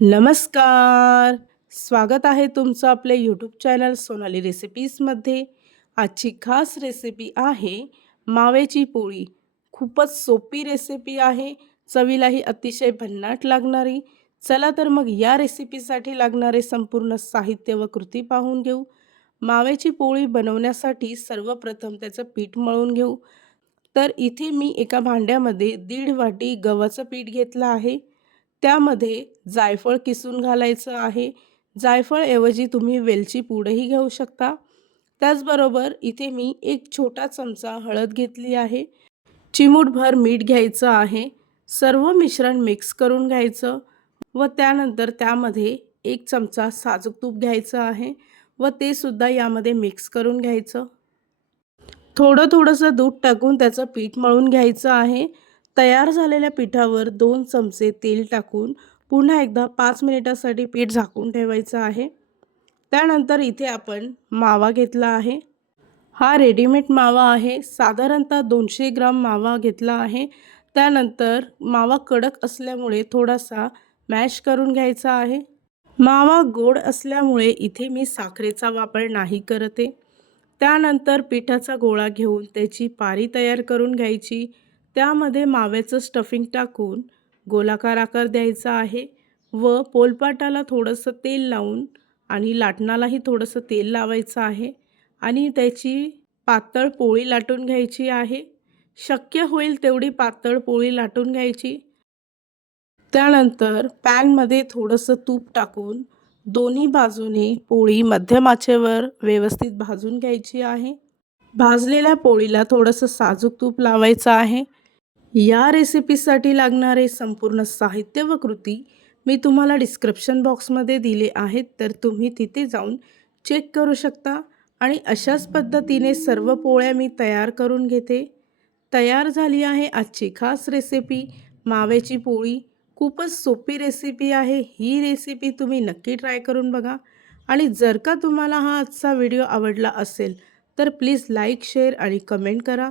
नमस्कार. स्वागत आहे तुमचं आपल्या यूट्यूब चॅनल सोनाली रेसिपीजमध्ये आजची खास रेसिपी आहे माव्याची पोळी. खूपच सोपी रेसिपी आहे. चवीलाही अतिशय भन्नाट लागणारी. चला तर मग या रेसिपीसाठी लागणारे संपूर्ण साहित्य व कृती पाहून घेऊ. माव्याची पोळी बनवण्यासाठी सर्वप्रथम त्याचं पीठ मळून घेऊ. तर इथे मी एका भांड्यामध्ये दीड वाटी गव्हाचं पीठ घेतलं आहे. त्यामध्ये जायफळ किसून घालायचं आहे. जायफळऐवजी तुम्ही वेलची पूडही घेऊ शकता. त्याचबरोबर इथे मी एक छोटा चमचा हळद घेतली आहे. चिमूटभर मीठ घ्यायचं आहे. सर्व मिश्रण मिक्स करून घ्यायचं व त्यानंतर त्यामध्ये एक चमचा साजूक तूप घ्यायचं आहे व ते सुद्धा यामध्ये मिक्स करून घ्यायचं. थोडं थोडंसं दूध टाकून त्याचं पीठ मळून घ्यायचं आहे. तयार झालेल्या पिठावर दोन चमचे तेल टाकून पुन्हा एकदा पाच मिनिटासाठी पीठ झाकून ठेवायचं आहे. त्यानंतर इथे आपण मावा घेतला आहे. हा रेडीमेड मावा आहे. साधारणतः दोनशे ग्राम मावा घेतला आहे. त्यानंतर मावा कडक असल्यामुळे थोडासा मॅश करून घ्यायचा आहे. मावा गोड असल्यामुळे इथे मी साखरेचा वापर नाही करते. त्यानंतर पिठाचा गोळा घेऊन त्याची पारी तयार करून घ्यायची. त्यामध्ये माव्याचं स्टफिंग टाकून गोलाकार आकार द्यायचा आहे व पोलपाटाला थोडंसं तेल लावून आणि लाटणालाही थोडंसं तेल लावायचं आहे आणि त्याची पातळ पोळी लाटून घ्यायची आहे. शक्य होईल तेवढी पातळ पोळी लाटून घ्यायची. त्यानंतर पॅनमध्ये थोडंसं तूप टाकून दोन्ही बाजूने पोळी मध्यमाचेवर व्यवस्थित भाजून घ्यायची आहे. भाजलेल्या पोळीला थोडंसं साजूक तूप लावायचं आहे. या रेसिपीसाठी लागणारे संपूर्ण साहित्य व कृती मी तुम्हाला डिस्क्रिप्शन बॉक्समध्ये दिले आहेत तर तुम्ही तिथे जाऊन चेक करू शकता आणि अशाच पद्धतीने सर्व पोळ्या मी तयार करून घेते. तयार झाली आहे आजची खास रेसिपी माव्याची पोळी. खूपच सोपी रेसिपी आहे ही रेसिपी तुम्ही नक्की ट्राय करून बघा. आणि जर का तुम्हाला हा आजचा व्हिडिओ आवडला असेल तर प्लीज लाईक शेअर आणि कमेंट करा.